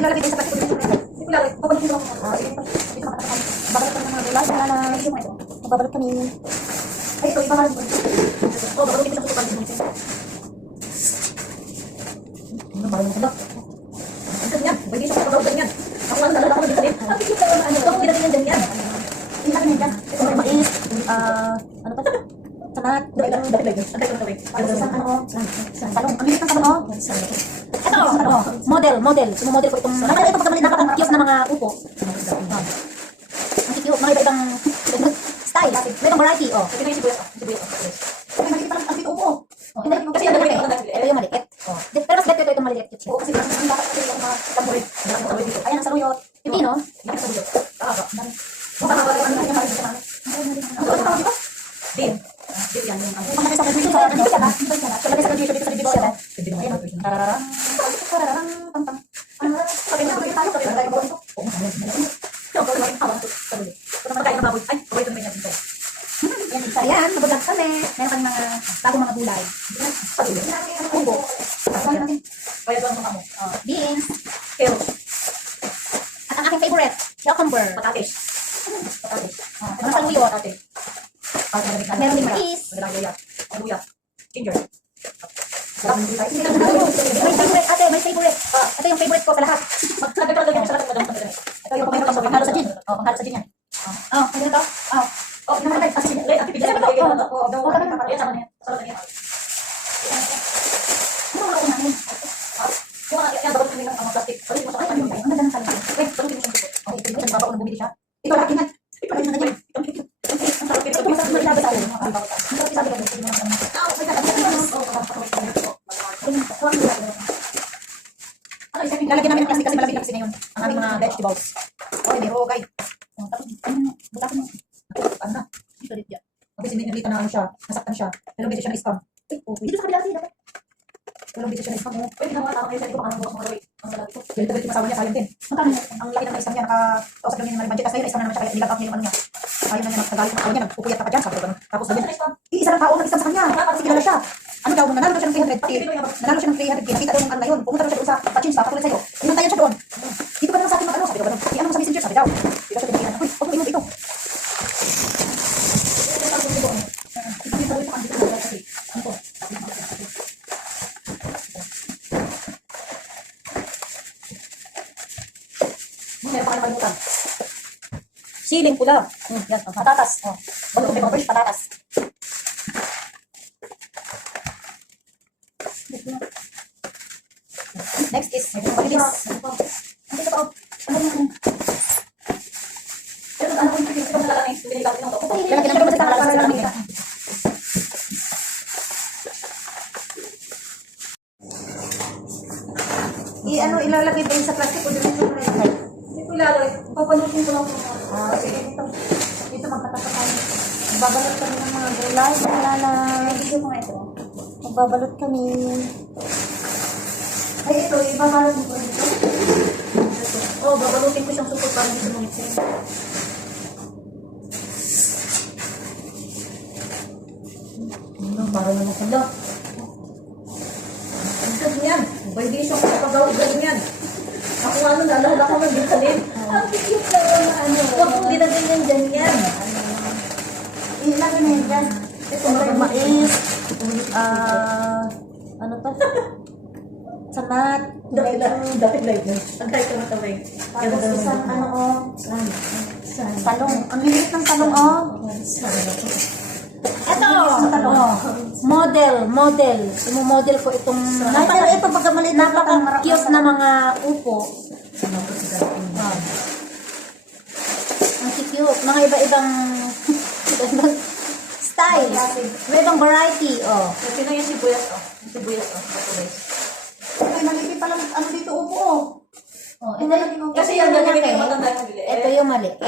ilalagay din sa plastic. Hindi ko lalagay. Papalit ko lang. Babalot kami ng mga gulay. Wala na. Babalot kami. Ay, ito, ibabalot ko. Babalutin ko sa pagkakas mo. Babalot ko na. Ang ganyan. Pwede siya kapag ganyan. Ako ang lalala ko na din. Ang cute na ano. Ito, ginagin yung ganyan. Ilagay na yan. Ito, may mais. Ano pa? Salat. Isang ano. Talong. Ang liit ng talong. Ito, model. Sumomodel ko itong, ito pagkamalit, napaka-cute na mga upo. Ang cute, mga iba-ibang style. May ibang variety, oh. Ito yung sibuyas, Ay, maliit pa lang ang upo. Kasi yung malaki. Ito yung maliit. Pero mas better itong maliit. Oo, kasi ang dapat kasi yung mga tamburin. Ayan ang saluyot. Pipino. Yan ang saluyot. Din. Yan yung pagkakita sa dito sa dito sa dito sa dito sa tararang tararang pam pam sabi niya tayo sabi tayo ko yo ko lang tawag sabi ko na tayo na baboy ay wait a minute yan isa yan sabag kami meron kang mga bagong mga gulay ubo kaya doon mo kamo beans carrots at ang aking favorite cucumber patates ang saluyot patates meron din mais, ginger. May favorite. Ito yung favorite ko sa lahat. Ito yung panghalo sa gin. Panghalo sa gin yan. Ano ito? Naman sa gin. Ito laki nga. Lalagyan namin ng plastic kasi malamig na kasi ngayon ang aming mga vegetables. May rogay. Tapos, butasin mo. Ano na? Kasi nilita na ano siya, nasaktan siya. Pero bisa siya na-scam. Dito sa kabila kasi dapat. Pero bisa siya na-scam. Pwede na mga tao kayo sa ito, baka nabukas mga rogay. Ang salagi ko. Kaya ito yung masawa niya, sayang din. Ang laki na na-scam niya, nakausap lang niya ng budget. Kasi yun, na-scam na naman siya, kaya nilatap niya yung ano niya. Ayaw na niya, nagagalit na niya, nagpupuyat ka pa dyan. Sabi ko, tapos sabi niya, isa lang tao nag-scam sa kanya. Kasi kilala siya. Ano daw, nanalo siya ng 300k. Nanalo siya ng 300k. Nakita daw ng ano na yun. Pumunta daw siya doon sa Pachins, katulad sa'yo. Pinuntayan siya doon. Dito ka naman sa akin mag-ano. Sabi daw, ano mo sa messenger? Sabi daw. Di ba siya tinigilan? Uy, huwag mo inom ito. Meron pa kayo kalimutan. Siling pula. Yan, patatas. Bago may mga fresh patatas. Next is may pagkakabis. Ano ito pa? Ano yung pero ano yung pagkakabis? Ito talaga na yung piniligaw ng ito. Kaya kinamit mo sa talaga sa talaga. Ano ilalagay ba yun sa plastic o dito sa plastic? Hindi ko ilalagay. Papanutin ko lang po. Sige dito. Dito magkatapat tayo. Magbabalot kami ng mga gulay. Wala na. Video ko nga ito. Magbabalot kami. Ay, ito. Ibabalot mo ko ito. Babalutin ko siyang supot para hindi sumungit. Para naman kala. Ang yan. Pwede siyang kapagaw. Galing yan. Ako ano, naalala ko ng dinsalin. Ang cute na ano. Huwag kong ginagin yan dyan yan. Ilagay na yan dyan. Ito mga mais. Ano pa? Salat. Dapat like mo. Ang kahit ka matawag. Tapos isang ano talong. Ang liit ng talong Ito. Model. Sumomodel ko itong napaka-cute na mga upo. Ang cute. Mga iba-ibang style. May ibang variety. Ito na yung sibuyas. Sibuyas. Ay, maliit pa lang ano dito upo. Kasi yan ito yung maliit.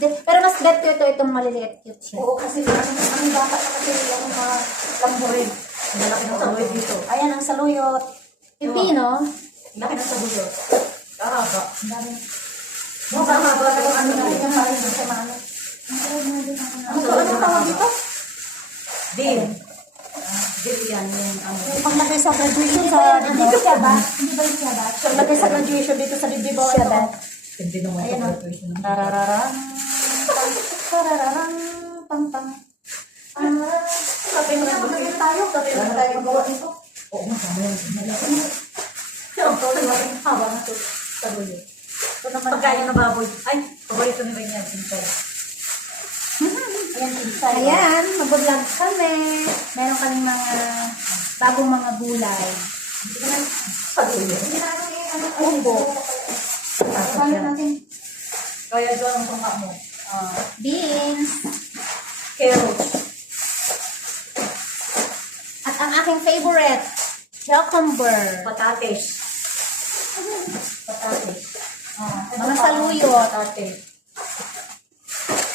Pero mas better itong maliliit cute siya. Oo, kasi ang dapat na kasi yung mga lamburin. Ang laki ng saluyot dito. Ayan ang saluyot. Pipino. Laki ng saluyot. Kahaba. Ang dami. Kahaba. Ano na yung parang sa mga ano tawag dito? Din. Jillian, yung ano. Yung paglagay sa graduation sa dito siya ba? Hindi ba yung siya ba? Paglagay sa graduation dito sa dibdib. Siya ba? Hindi naman Ayan, ito oh. graduation. Tarararang, tarararang, pang pang. Sabi mo na Magkakita tayo. Sabi mo na tayo magawa nito. Oo, masama yan. Yung tawag natin haba na ito. Sabi niyo. Ito naman Pagkain na baboy. Ay, paborito ni Ryan. Sintay. Ayan, inside. Ayan, mag-vlog kami. Meron kaming mga bagong mga gulay. Sabi niyo. Umbo. Balik natin. Kaya doon ang tungka mo. Beans. Carrots. At ang aking favorite, cucumber. Patates. Patates. Mga saluyot. Patates.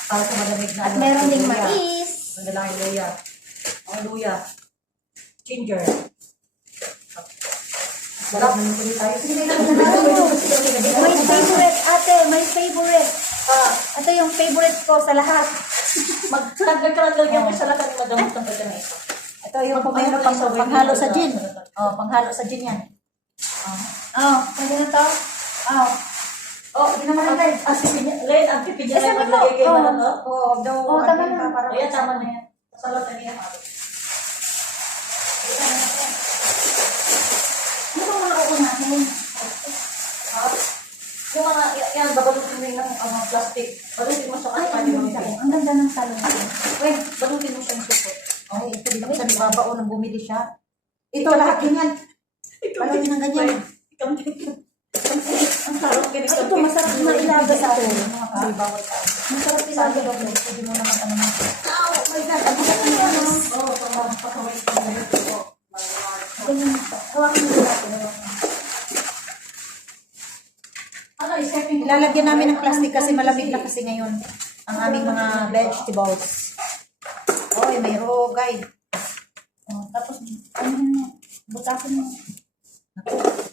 Para sa malamig na At ano, meron ding luya. mais. Mandalaking luya. Ang luya. Ginger. Sarap na yung tayo. Sige na My favorite, ate, my favorite. Ito yung favorite ko sa lahat. Magtaglag-lagyan ko sa lahat ng madamot ng pagka na ito. Ito yung pumelo panghalo sa gin. Oh, panghalo sa gin yan. Oh, pwede na to? Oh. Oh, hindi naman ang Len, ang pipi niya Sabi lang mo, maglagay kayo oh. na no? Oh, daw. Oh, tama na. Ayan, tama na yan. Salot na niya. Ano bang mga uunahin? Yung mga, yan, babalutin mo yung mga plastic. Balutin mo siya Ay, kasi ang pwede mo ganda. yung Ang ganda ng talong. Wait, balutin mo siyang suko. Ay, ito dito sa babao nang bumili siya. Ito lahat ganyan. Balutin ng ganyan. Ang sarap ganito. Ay, ito masarap na ilaga sa akin. Mga kasi bawal ka. Masarap Sabi ilaga ko, sa pwede mo naman ano mo. Oh my God, ang ganda ng ano. Oo, pagkawin ko na ito. Ganyan. Hawakan mo natin. Ano, isipin ko. Ilalagyan namin ng plastic kasi malamig na kasi ngayon ang aming mga vegetables. Oy, may rogay. Oh, tapos, ano mo, butasin mo.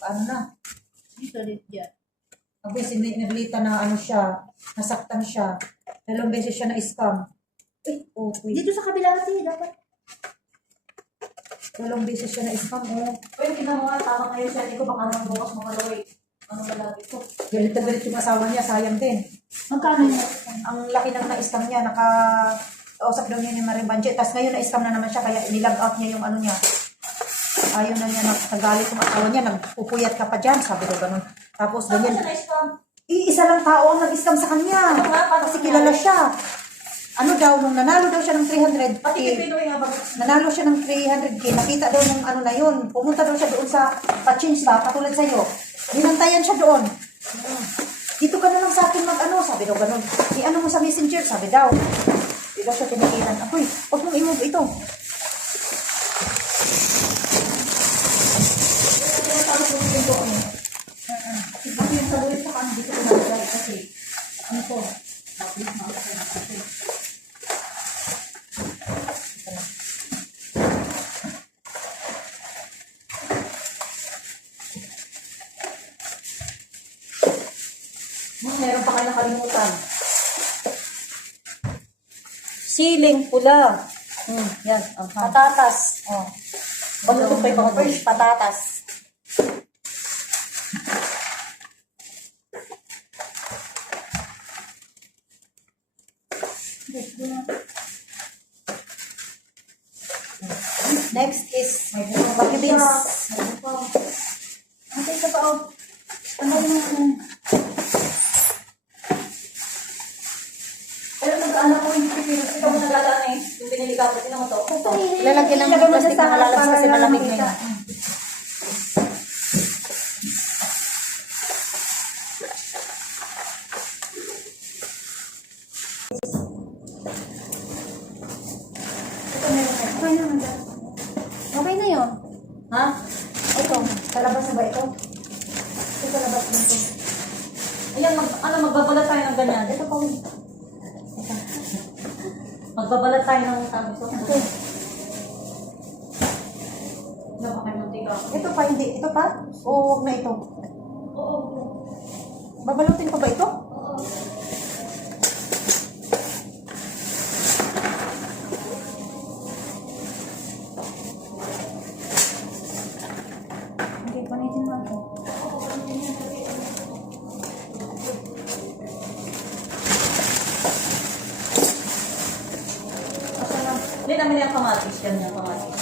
Ano na? Dito, dyan. Abi, si Merlita na ano siya, nasaktan siya. Dalawang beses siya na-scam. Okay. Dito sa kabila natin, dapat. Dalawang beses siya na-scam. Oh. Pwede kita mo nga, tama kayo siya. Hindi ko baka naman bukas mga laway. Ano ba lagi ito? Galit na galit yung asawa niya, sayang din. Magkano yun? Ang laki ng na-scam niya, nakausap daw niya ni Maring Banji. Tapos ngayon na-scam na naman siya, kaya nilag out niya yung ano niya. Ayaw na niya, nagagalit yung asawa niya, nagpupuyat ka pa dyan, sabi daw ganun. Tapos Saan ganyan, siya na-scam? isa lang tao ang nag-scam sa kanya. Ano nga, paano Kasi nangyari? kilala siya. Ano daw, nung nanalo daw siya ng 300k, Pati kay Pinoy nga ba? nanalo siya ng 300k, nakita daw nung ano na yun, pumunta daw siya doon sa pa-change ba, katulad sa'yo. Binantayan siya doon. Dito ka na lang sa akin mag-ano, sabi daw ganun. I-ano mo sa messenger, sabi daw. Di daw siya tinikilan. Ako'y, huwag mong i-move ito. Kasi yung saluhin sa kanya, dito ko nalagay kasi, ano ko, meron pa kayo nakalimutan. Siling pula. Yan. Patatas. Oh. Balutin pa yung mga fresh patatas. Next is bagyo beans. Ate, isa pa, oh. Tanggalin mo ano. Pero nag-aala ko yung pipino. Ikaw mo naglalaan eh. Yung binili ka, pati naman to. Ilalagyan lang ng plastic na malalabas kasi malamig na yun. Okay na yun. Ha? Ito, sa labas na ba ito? Ito sa labas na ito. Ayan, magbabalat tayo ng ganyan. Ito pa ulit. Magbabalat tayo ng tawag. Ito. Wala pa kayo mantika. Ito pa, hindi. Ito pa? O huwag na ito? Oo. Babalutin pa ba ito? Oo. namin yung kamatis. Yan yung kamatis.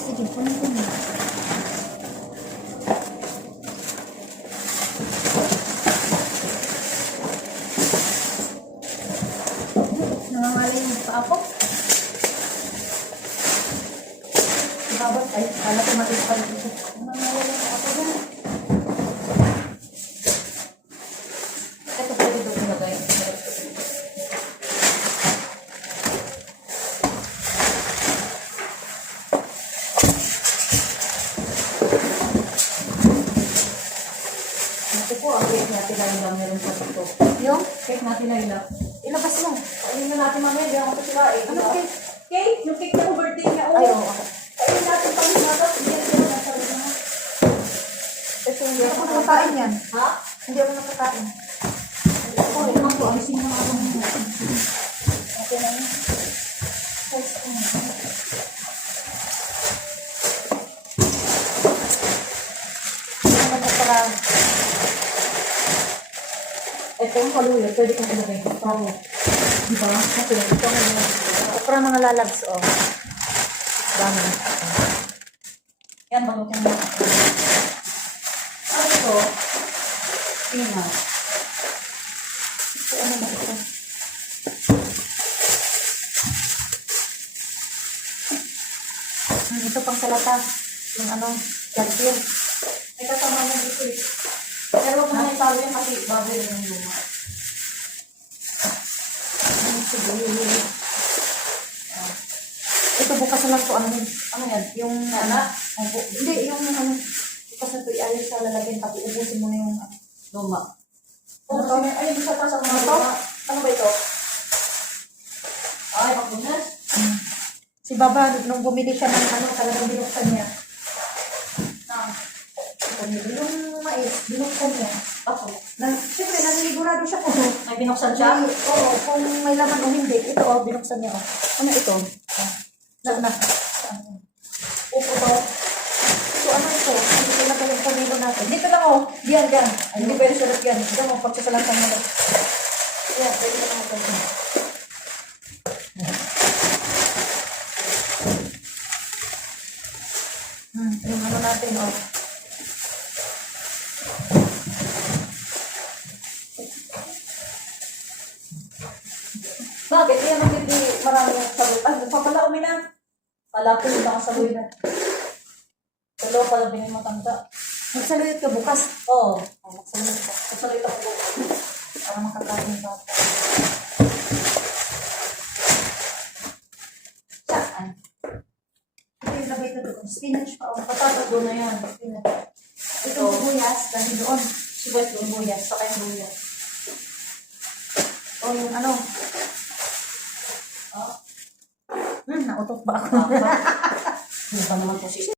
Sige, kunin ko na. Nangangalay mo pa ako. Babot, ay, kala ko matis pa rin ito. Nangangalay mo pa ako dyan. Ito pwede doon ilagay. Ito po ang cake natin na ilang meron sa ito. Yung? Cake natin na ilang. Ilabas mo. Kainin na natin mamaya, di ako sila eh. Ano cake? Cake? Yung cake na birthday niya. Ay, Oo. oo. Kainin natin pang hinatas. Hindi yan nasa rin na. Ito, hindi ako nakakain yan. Ha? Hindi ako nakakain. Ako, yun ako. Alisin mo na ako. Okay na yun. Hindi naman na para, Ito yung kaluya. Pwede kong ilagay. Pamo. Diba? Kasi ito na yun. para mga lalags, oh. Dami. Yan, balutin mo. Ano ito? Peanut. Ito, ano na ito? Ito pang salata. Yung ano, garfield. May kasama mo dito eh. Pero huwag mo na italo yan kasi baboy rin yung luma. Sige. Ito bukas na lang to, ano yun? Ano yan? Yung Nana? hindi, yung ano, bukas na to, iayos sa lalagyan, pati ubusin mo na yung ano. Luma. Ano Oo, to? kasi ay, bisa pa sa mga Ano to? luma. Ano ba ito? Ay, pakunas. Si Baba, nung bumili siya ng ano, talagang binuksan niya. Ah, Yung mais, binuksan niya. ako. Siyempre, nanigurado siya kung May binuksan siya? Oo, kung may laman o hindi. Ito, oh, binuksan niya. Oh. Ano ito? Na. Upo daw. So, ano ito? Hindi ko lagay yung pamilo natin. Dito lang oh. Diyan, diyan. Ay, hindi pwede sulat yan. Diyan mo, pagsasalatan mo lang. Yan, pwede ka naman pwede. Yung ano natin, oh. Bakit? Yan ang hindi marami yung saboy. Ay, papala umi na. Kala ko yung baka saboy na. Tulo pala din yung matanda. Magsaluyot ka bukas. Oo. Oh, magsalit ka. Magsalit ako. Para makakain ka. Saan? Ito yung lagay ko doon. Spinach pa, oh. Patatas doon na yan. Ito, buyas, dahil doon. Sibet doon buyas. Saka yung buyas. O yung ano. Ah. Nautot ba ako? Hindi pa naman po si